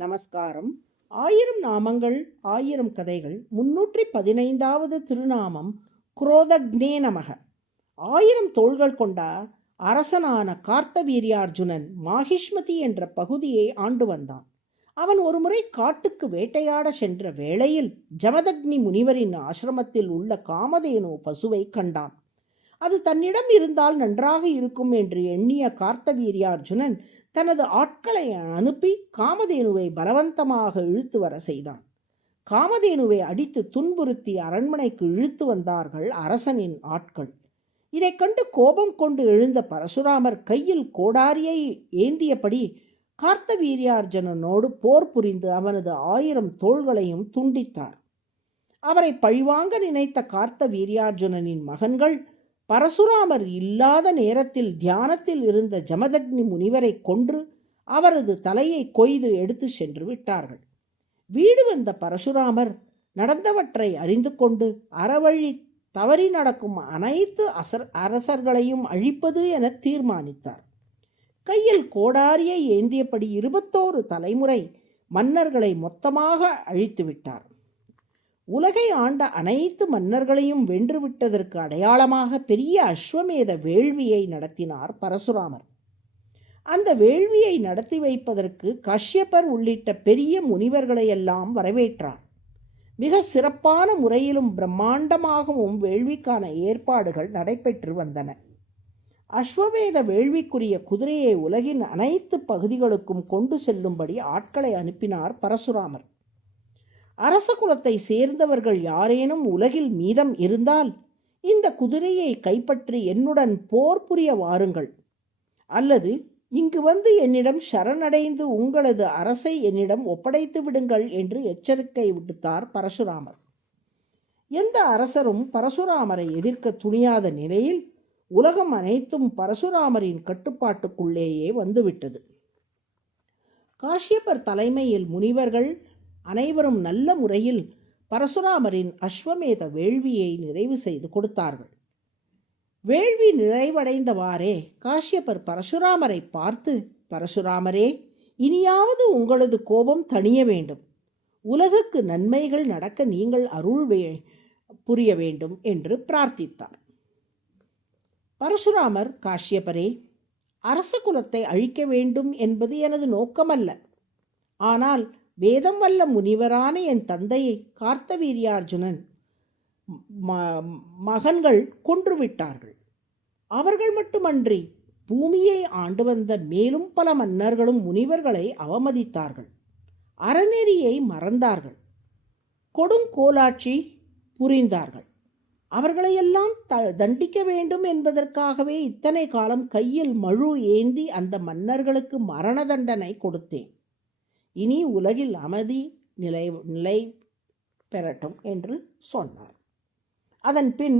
நமஸ்காரம். 1000 நாமங்கள் 1000 கதைகள் 315வது திருநாமம் குரோதக்னே நமக. 1000 தோள்கள் கொண்ட அரசனான கார்த்தவீர்யார்ஜுனன் மாஹிஷ்மதி என்ற பகுதியை ஆண்டு வந்தான். அவன் ஒருமுறை காட்டுக்கு வேட்டையாட சென்ற வேளையில் ஜமதக்னி முனிவரின் ஆசிரமத்தில் உள்ள காமதேனு பசுவை கண்டான். அது தன்னிடம் இருந்தால் நன்றாக இருக்கும் என்று எண்ணிய கார்த்தவீர்யார்ஜுனன் தனது ஆட்களை அனுப்பி காமதேனுவை பலவந்தமாக இழுத்து வர செய்தான். காமதேனுவை அடித்து துன்புறுத்தி அரண்மனைக்கு இழுத்து வந்தார்கள் அரசனின் ஆட்கள். இதை கண்டு கோபம் கொண்டு எழுந்த பரசுராமர் கையில் கோடாரியை ஏந்தியபடி கார்த்தவீர்யார்ஜுனனோடு போர் புரிந்து அவனது 1000 தோள்களையும் துண்டித்தார். அவரை பழிவாங்க நினைத்த கார்த்தவீர்யார்ஜுனனின் மகன்கள் பரசுராமர் இல்லாத நேரத்தில் தியானத்தில் இருந்த ஜமதக்னி முனிவரை கொன்று அவரது தலையை கொய்து எடுத்து சென்று விட்டார்கள். வீடு வந்த பரசுராமர் நடந்தவற்றை அறிந்து கொண்டு அறவழி தவறி நடக்கும் அனைத்து அரசர்களையும் அழிப்பது என தீர்மானித்தார். கையில் கோடாரியை ஏந்தியபடி 21 தலைமுறை மன்னர்களை மொத்தமாக அழித்து விட்டார். உலகை ஆண்ட அனைத்து மன்னர்களையும் வென்றுவிட்டதற்கு அடையாளமாக பெரிய அஸ்வமேத வேள்வியை நடத்தினார் பரசுராமர். அந்த வேள்வியை நடத்தி வைப்பதற்கு கஷ்யப்பர் உள்ளிட்ட பெரிய முனிவர்களையெல்லாம் வரவேற்றார். மிக சிறப்பான முறையிலும் பிரம்மாண்டமாகவும் வேள்விக்கான ஏற்பாடுகள் நடைபெற்று வந்தன. அஸ்வமேத வேள்விக்குரிய குதிரையை உலகின் அனைத்து பகுதிகளுக்கும் கொண்டு செல்லும்படி ஆட்களை அனுப்பினார் பரசுராமர். அரச குலத்தை சேர்ந்தவர்கள் யாரேனும் உலகில் மீதம் இருந்தால் இந்த குதிரையை கைப்பற்றி என்னுடன் போர் புரிய வாருங்கள், அல்லது இங்கு வந்து என்னிடம் சரணடைந்து உங்களது அரசை என்னிடம் ஒப்படைத்து விடுங்கள் என்று எச்சரிக்கை விடுத்தார் பரசுராமர். எந்த அரசரும் பரசுராமரை எதிர்க்க துணியாத நிலையில் உலகம் அனைத்தும் பரசுராமரின் கட்டுப்பாட்டுக்குள்ளேயே வந்துவிட்டது. காஷ்யப்பர் தலைமையில் முனிவர்கள் அனைவரும் நல்ல முறையில் பரசுராமரின் அஸ்வமேத வேள்வியை நிறைவு செய்து கொடுத்தார்கள். வேள்வி நிறைவடைந்தவாறே காஷ்யப்பர் பரசுராமரை பார்த்து, பரசுராமரே, இனியாவது உங்களது கோபம் தணிய வேண்டும், உலகுக்கு நன்மைகள் நடக்க நீங்கள் அருள் புரிய வேண்டும் என்று பிரார்த்தித்தார். பரசுராமர், காஷ்யப்பரே, அரச குலத்தை அழிக்க வேண்டும் என்பது எனது நோக்கமல்ல. ஆனால் வேதம் வல்ல முனிவரான என் தந்தையை கார்த்தவீர்யார்ஜுனன் மகன்கள் கொன்றுவிட்டார்கள். அவர்கள் மட்டுமன்றி பூமியை ஆண்டு வந்த மேலும் பல மன்னர்களும் முனிவர்களை அவமதித்தார்கள், அறநெறியை மறந்தார்கள், கொடுங்கோலாட்சி புரிந்தார்கள். அவர்களையெல்லாம் தண்டிக்க வேண்டும் என்பதற்காகவே இத்தனை காலம் கையில் மழு ஏந்தி அந்த மன்னர்களுக்கு மரண தண்டனை கொடுத்தேன். இனி உலகில் அமைதி நிலை பெறட்டும் என்று சொன்னார். அதன் பின்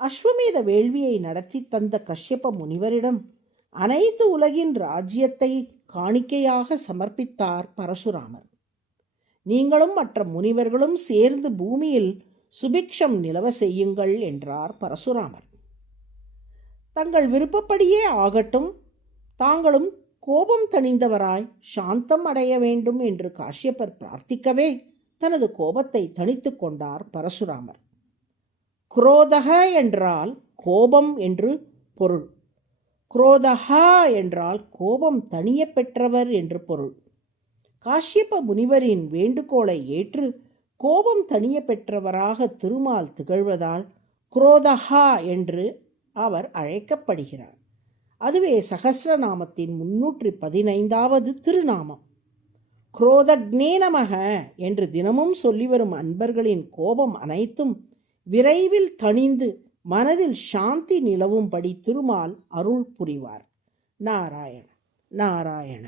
அஸ்வமேத வேள்வியை நடத்தி தந்த கஷ்யப்ப முனிவரிடம் அனைத்து உலகின் ராஜ்யத்தை காணிக்கையாக சமர்ப்பித்தார் பரசுராமர். நீங்களும் மற்ற முனிவர்களும் சேர்ந்து பூமியில் சுபிக்ஷம் நிலவ செய்யுங்கள் என்றார் பரசுராமர். தங்கள் விருப்பப்படியே ஆகட்டும், தாங்களும் கோபம் தணிந்தவராய் சாந்தம் அடைய வேண்டும் என்று காஷ்யப்பர் பிரார்த்திக்கவே தனது கோபத்தை தணித்து கொண்டார் பரசுராமர். குரோதக என்றால் கோபம் என்று பொருள். குரோதகா என்றால் கோபம் தணிய பெற்றவர் என்று பொருள். காஷ்யப்ப முனிவரின் வேண்டுகோளை ஏற்று கோபம் தணிய பெற்றவராக திருமால் திகழ்வதால் குரோதகா என்று அவர் அழைக்கப்படுகிறார். அதுவே சகஸ்ரநாமத்தின் 315வது திருநாமம். குரோதக்னே நமக என்று தினமும் சொல்லி வரும் அன்பர்களின் கோபம் அனைத்தும் விரைவில் தணிந்து மனதில் சாந்தி நிலவும்படி திருமால் அருள் புரிவார். நாராயண நாராயண.